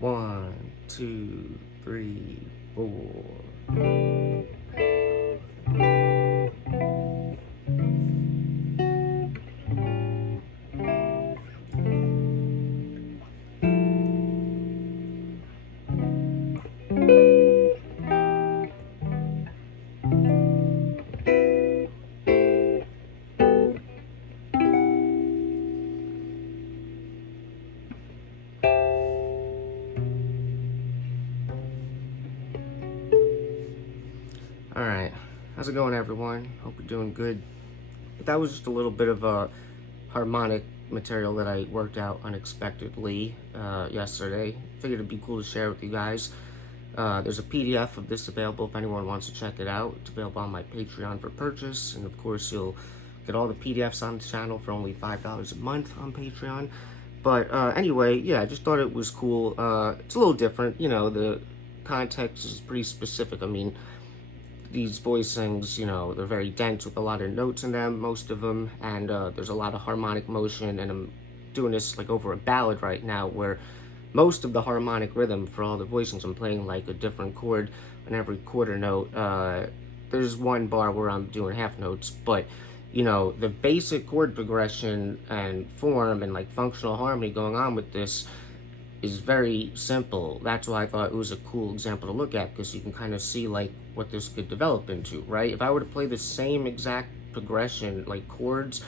1, 2, 3, 4. Alright, how's it going, everyone? Hope you're doing good. But that was just a little bit of a harmonic material that I worked out unexpectedly yesterday. Figured it'd be cool to share with you guys. There's a PDF of this available if anyone wants to check it out. It's available on my Patreon for purchase, and of course you'll get all the PDFs on the channel for only $5 a month on Patreon. But anyway, yeah, I just thought it was cool. It's a little different, you know, the context is pretty specific. I mean, these voicings, you know, they're very dense with a lot of notes in them, most of them, and there's a lot of harmonic motion, and I'm doing this like over a ballad right now where most of the harmonic rhythm for all the voicings, I'm playing like a different chord on every quarter note. There's one bar where I'm doing half notes, but you know, the basic chord progression and form and like functional harmony going on with this is very simple. That's why I thought it was a cool example to look at, because you can kind of see like what this could develop into, right? If I were to play the same exact progression, like chords,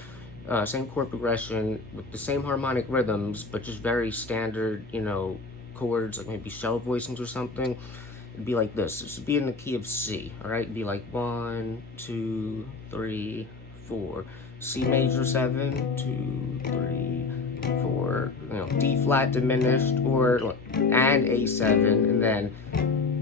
same chord progression with the same harmonic rhythms, but just very standard, you know, chords, like maybe shell voicings or something, it'd be like this. This would be in the key of C, all right? It'd be like 1, 2, 3, 4. C major 7, 2, 3, 4, you know, D flat diminished, or and A7, and then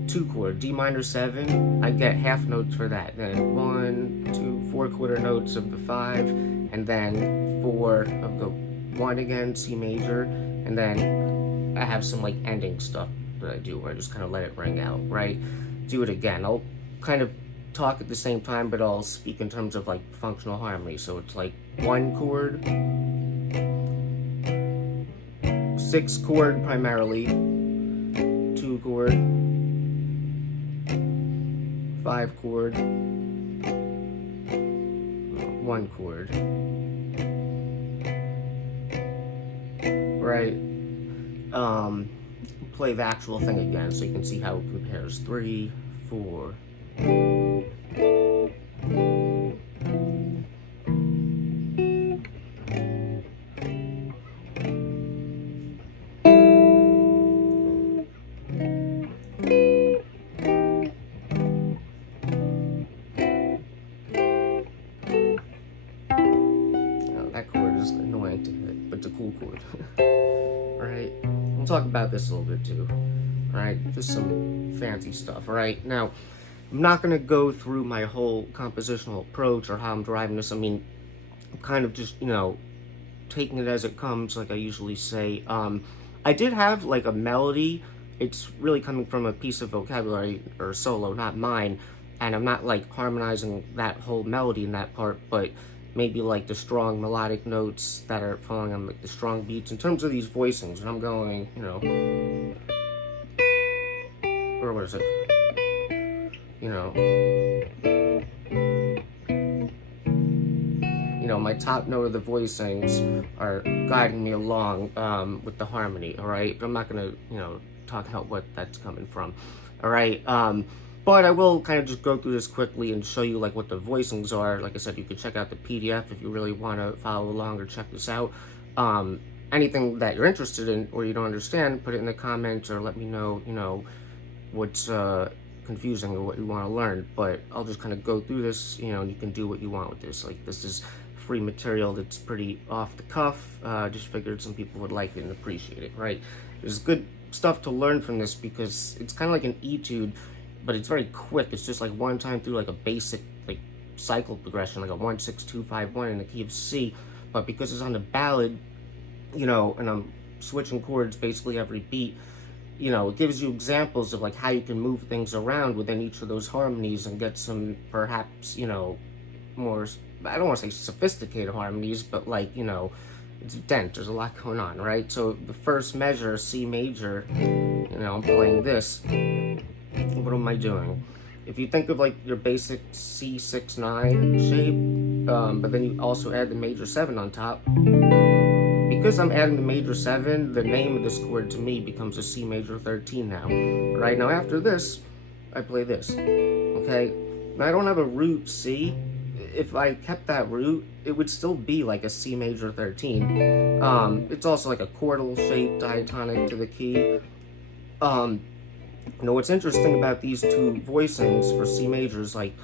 2 chord, D minor 7, I get half notes for that. Then 1, 2, 4 quarter notes of the 5, and then 4 of the 1 again, C major, and then I have some like ending stuff that I do where I just kind of let it ring out, right? Do it again. I'll kind of talk at the same time, but I'll speak in terms of like functional harmony. So it's like 1 chord, 6 chord primarily, 2 chord, 5 chord, 1 chord, right? Play the actual thing again so you can see how it compares. 3, 4. That chord is annoying to hit, but it's a cool chord. Alright, we'll talk about this a little bit too. Alright, just some fancy stuff. Alright, now, I'm not going to go through my whole compositional approach or how I'm deriving this. I mean, I'm kind of just, you know, taking it as it comes, like I usually say. I did have like a melody. It's really coming from a piece of vocabulary or solo, not mine, and I'm not like harmonizing that whole melody in that part, but maybe like the strong melodic notes that are falling on like the strong beats. In terms of these voicings, when I'm going, you know, or what is it? You know, my top note of the voicings are guiding me along with the harmony, all right? But I'm not gonna, you know, talk about what that's coming from, all right? But I will kind of just go through this quickly and show you like what the voicings are. Like I said, you can check out the PDF if you really want to follow along or check this out. Anything that you're interested in or you don't understand, put it in the comments or let me know, you know, what's confusing or what you want to learn. But I'll just kind of go through this, you know, and you can do what you want with this. Like, this is free material that's pretty off the cuff. Just figured some people would like it and appreciate it, right? There's good stuff to learn from this because it's kind of like an etude, but it's very quick. It's just like one time through like a basic like cycle progression, like a 1, 6, 2, 5, 1 in the key of C. But because it's on the ballad, you know, and I'm switching chords basically every beat, you know, it gives you examples of like how you can move things around within each of those harmonies and get some perhaps, you know, more, I don't want to say sophisticated harmonies, but like, you know, it's dense, there's a lot going on, right? So the first measure, C major, you know, I'm playing this. What am I doing? If you think of like your basic C6-9 shape, but then you also add the major 7 on top, because I'm adding the major 7, the name of this chord to me becomes a C major 13 now. Right now after this, I play this, okay? Now I don't have a root C. If I kept that root, it would still be like a C major 13. It's also like a chordal shape diatonic to the key. You know, what's interesting about these two voicings for C majors, like,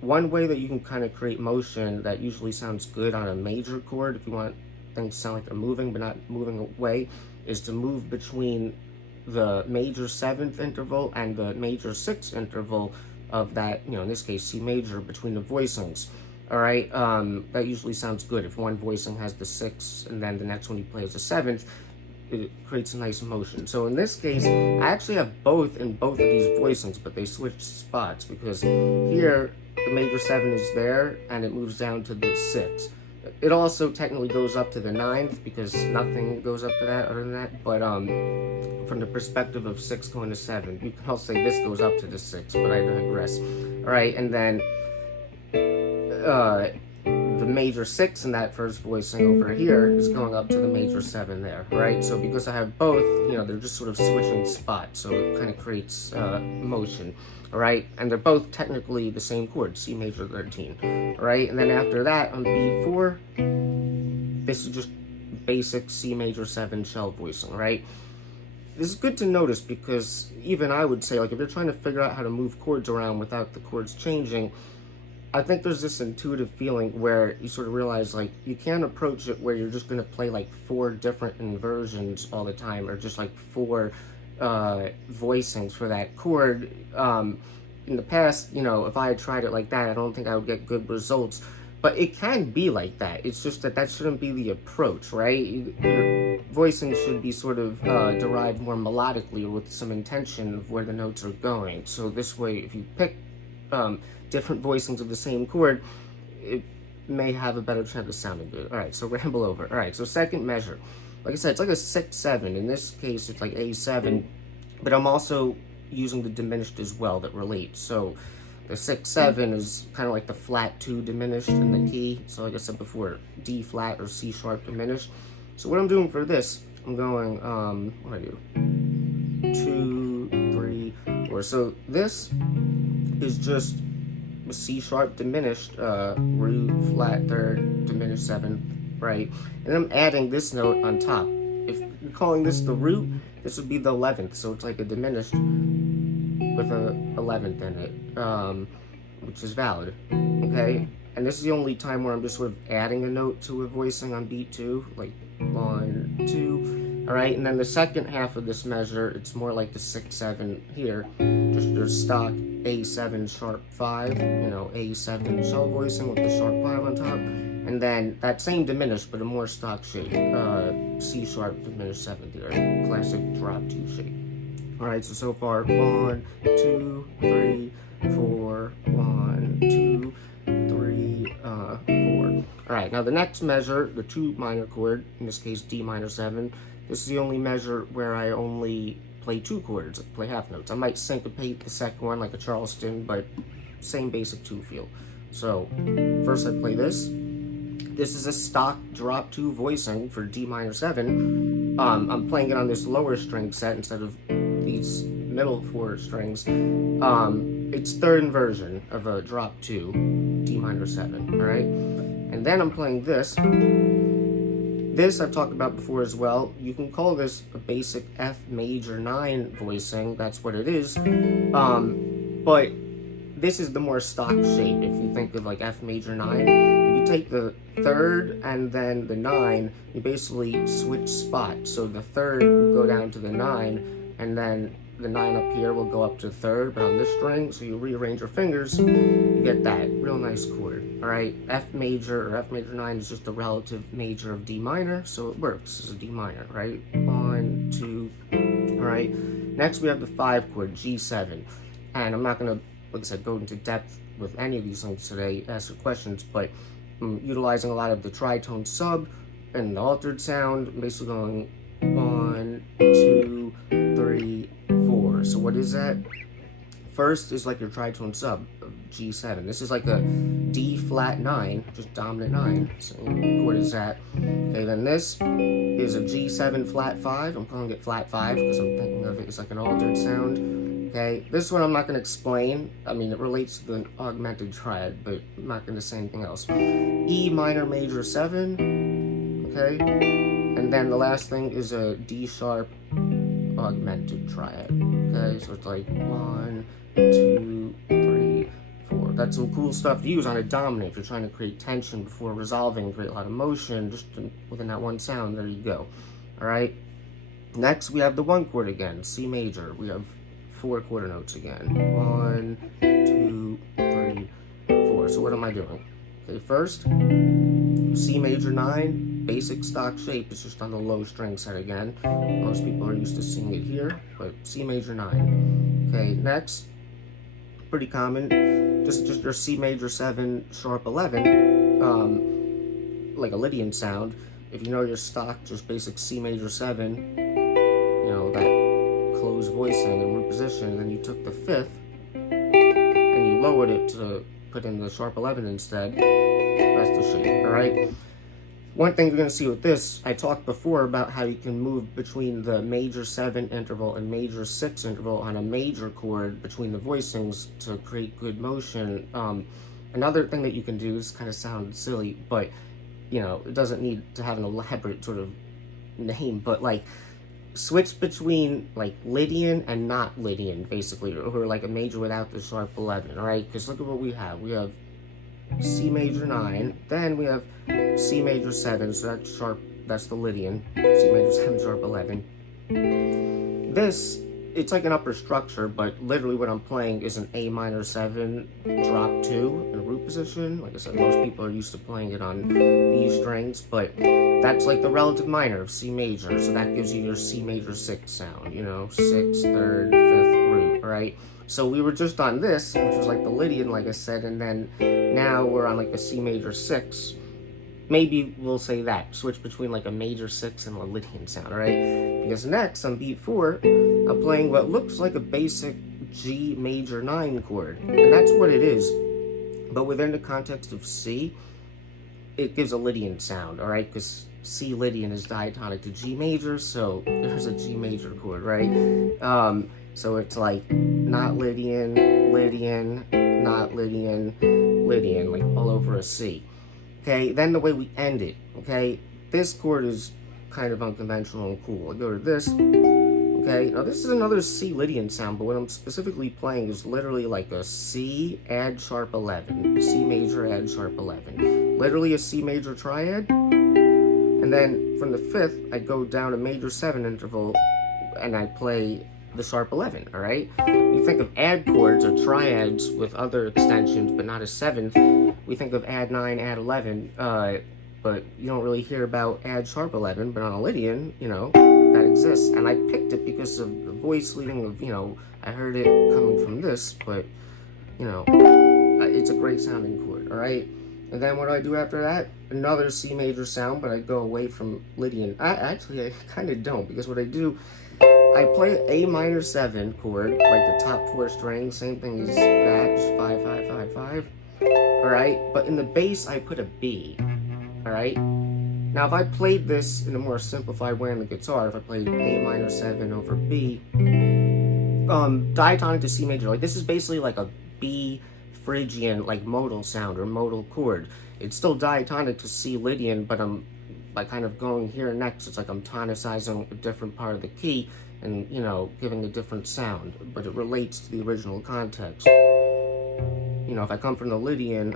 one way that you can kind of create motion that usually sounds good on a major chord, if you want things to sound like they're moving but not moving away, is to move between the major 7th interval and the major 6th interval of that, you know, in this case C major, between the voicings. All right, that usually sounds good. If one voicing has the 6th and then the next one you play is the 7th, it creates a nice motion. So in this case, I actually have both in both of these voicings, but they switched spots, because here the major 7 is there and it moves down to the 6. It also technically goes up to the 9th, because nothing goes up to that other than that, but from the perspective of 6 going to 7, you can also say this goes up to the 6, but I digress. All right, and then the major 6 in that first voicing over here is going up to the major 7 there, right? So because I have both, you know, they're just sort of switching spots, so it kind of creates motion, all right? And they're both technically the same chord, C major 13, all right? And then after that, on B4, this is just basic C major 7 shell voicing, right? This is good to notice, because even I would say, like, if you're trying to figure out how to move chords around without the chords changing, I think there's this intuitive feeling where you sort of realize, like, you can't approach it where you're just going to play like 4 different inversions all the time, or just like 4 voicings for that chord. In the past, you know, if I had tried it like that, I don't think I would get good results. But it can be like that. It's just that that shouldn't be the approach, right? Your voicing should be sort of derived more melodically, or with some intention of where the notes are going. So this way, if you pick different voicings of the same chord, it may have a better chance of sounding good. All right, so ramble over. All right, so second measure. Like I said, it's like a 6-7. In this case, it's like A7, but I'm also using the diminished as well that relates. So the 6-7 is kind of like the flat 2 diminished in the key. So like I said before, D flat or C sharp diminished. So what I'm doing for this, I'm going, what do I do? 2, 3, 4. So this is just a C sharp diminished, root, flat 3rd, diminished 7th, right? And I'm adding this note on top. If you're calling this the root, this would be the 11th. So it's like a diminished with a 11th in it, which is valid, okay? And this is the only time where I'm just sort of adding a note to a voicing on beat 2, like 1, 2, all right? And then the second half of this measure, it's more like the 6-7 here, just your stock A7 sharp 5, you know, A7 shell voicing with the sharp 5 on top, and then that same diminished, but a more stock shape, C sharp diminished 7th here, classic drop 2 shape. All right, so far, 1, 2, 3, 4, 1, 2, 3, 4. All right, now the next measure, the 2 minor chord, in this case D minor 7, this is the only measure where I only play 2 chords, play half notes. I might syncopate the second one like a Charleston, but same basic 2 feel. So first I play this. This is a stock drop 2 voicing for D minor 7. I'm playing it on this lower string set instead of these middle 4 strings. It's 3rd inversion of a drop 2, D minor 7, all right? And then I'm playing this. This I've talked about before as well. You can call this a basic F major 9 voicing, that's what it is. But this is the more stock shape if you think of like F major 9. If you take the 3rd and then the 9, you basically switch spots. So the 3rd will go down to the 9, and then the 9 up here will go up to the 3rd, but on this string, so you rearrange your fingers, you get that real nice chord. All right, F major or F major 9 is just the relative major of D minor, so it works as a D minor, right? 1, 2, all right. Next we have the 5 chord, G7, and I'm not gonna, like I said, go into depth with any of these things today, ask your questions, but I'm utilizing a lot of the tritone sub and the altered sound, basically going 1, 2, 3, is that? First is like your tritone sub of G7. This is like a D flat 9, just dominant 9. So what is that? Okay, then this is a G7 flat 5. I'm calling it flat 5 because I'm thinking of it as like an altered sound. Okay, this one I'm not going to explain. I mean, it relates to the augmented triad, but I'm not going to say anything else. E minor major 7. Okay, and then the last thing is a D sharp augmented triad. Okay, so it's like 1, 2, 3, 4. That's some cool stuff to use on a dominant if you're trying to create tension before resolving, create a lot of motion just within that one sound. There you go. All right. Next, we have the 1 chord again, C major. We have 4 quarter notes again. 1, 2, 3, 4. So what am I doing? Okay, first, C major 9. Basic stock shape is just on the low string set again. Most people are used to seeing it here, but C major 9. Okay, next, pretty common, just your C major 7 sharp 11, like a Lydian sound. If you know your stock, just basic C major 7, you know, that closed voicing and root position, and then you took the 5th and you lowered it to put in the sharp 11 instead. That's the shape, all right? One thing you're going to see with this, I talked before about how you can move between the major 7 interval and major 6 interval on a major chord between the voicings to create good motion. Another thing that you can do is kind of sound silly, but you know, it doesn't need to have an elaborate sort of name, but like switch between like Lydian and not Lydian, basically, or like a major without the sharp 11, all right? Because look at what we have. We have C major 9, then we have C major 7, so that's sharp, that's the Lydian, C major 7 sharp 11. This, it's like an upper structure, but literally what I'm playing is an A minor 7 drop 2 in root position. Like I said, most people are used to playing it on these strings, but that's like the relative minor of C major, so that gives you your C major 6 sound, you know, 6th, 3rd, 5th root, right? So we were just on this, which was like the Lydian, like I said, and then now we're on like a C major 6. Maybe we'll say that, switch between like a major 6 and a Lydian sound, right? Because next on beat 4, I'm playing what looks like a basic G major 9 chord, and that's what it is. But within the context of C, it gives a Lydian sound, all right? Because C Lydian is diatonic to G major, so there's a G major chord, right? So it's like not Lydian, Lydian, not Lydian, Lydian, like all over a C. Okay, then the way we end it, okay? This chord is kind of unconventional and cool. I go to this, okay? Now this is another C Lydian sound, but what I'm specifically playing is literally like a C add sharp 11, C major add sharp 11. Literally a C major triad, and then from the 5th, I go down a major 7 interval, and I play the sharp 11, all right? You think of add chords or triads with other extensions, but not a 7th. We think of add 9, add 11, but you don't really hear about add sharp 11, but on a Lydian, you know, that exists. And I picked it because of the voice leading of, you know, I heard it coming from this, but, you know, it's a great sounding chord, all right? And then what do I do after that? Another C major sound, but I go away from Lydian. I kind of don't, because what I do, I play A minor 7 chord, like the top 4 strings, same thing as that, just 5, 5, 5, 5, all right? But in the bass, I put a B, all right? Now, if I played this in a more simplified way on the guitar, if I played A minor 7 over B, diatonic to C major, like this is basically like a B Phrygian, like modal sound or modal chord. It's still diatonic to C Lydian, but I'm by kind of going here next, it's like I'm tonicizing a different part of the key and, you know, giving a different sound, but it relates to the original context. You know, if I come from the Lydian,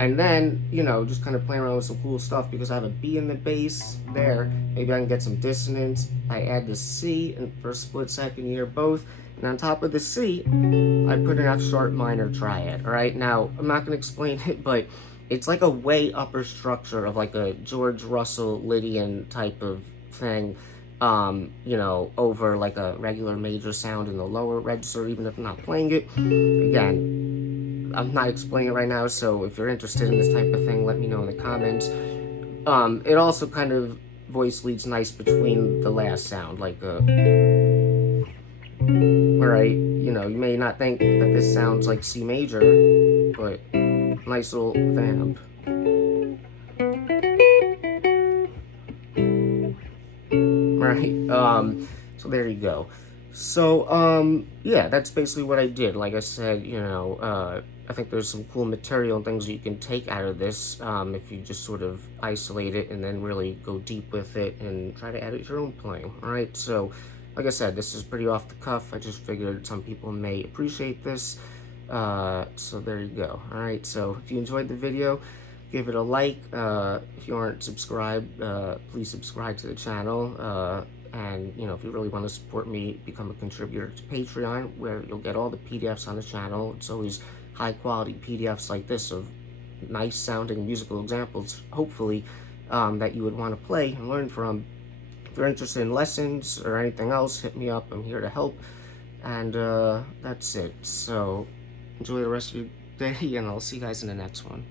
and then, you know, just kind of playing around with some cool stuff because I have a B in the bass there. Maybe I can get some dissonance. I add the C, and for a split second you hear both. And on top of the C, I put an F sharp minor triad, all right? Now, I'm not going to explain it, but it's like a way upper structure of like a George Russell Lydian type of thing, you know, over like a regular major sound in the lower register, even if I'm not playing it. Again, I'm not explaining it right now, so if you're interested in this type of thing, let me know in the comments. It also kind of voice leads nice between the last sound, like alright, you know, you may not think that this sounds like C major, but nice little vamp. Right, so there you go. So, yeah, that's basically what I did. Like I said, you know, I think there's some cool material and things you can take out of this if you just sort of isolate it and then really go deep with it and try to add it to your own playing. All right, so like I said, this is pretty off the cuff. I just figured some people may appreciate this. So there you go. All right, so if you enjoyed the video, give it a like. If you aren't subscribed, please subscribe to the channel. And, you know, if you really want to support me, become a contributor to Patreon, where you'll get all the PDFs on the channel. It's always high-quality PDFs like this of nice-sounding musical examples, hopefully, that you would want to play and learn from. If you're interested in lessons or anything else, hit me up. I'm here to help. And that's it. So enjoy the rest of your day, and I'll see you guys in the next one.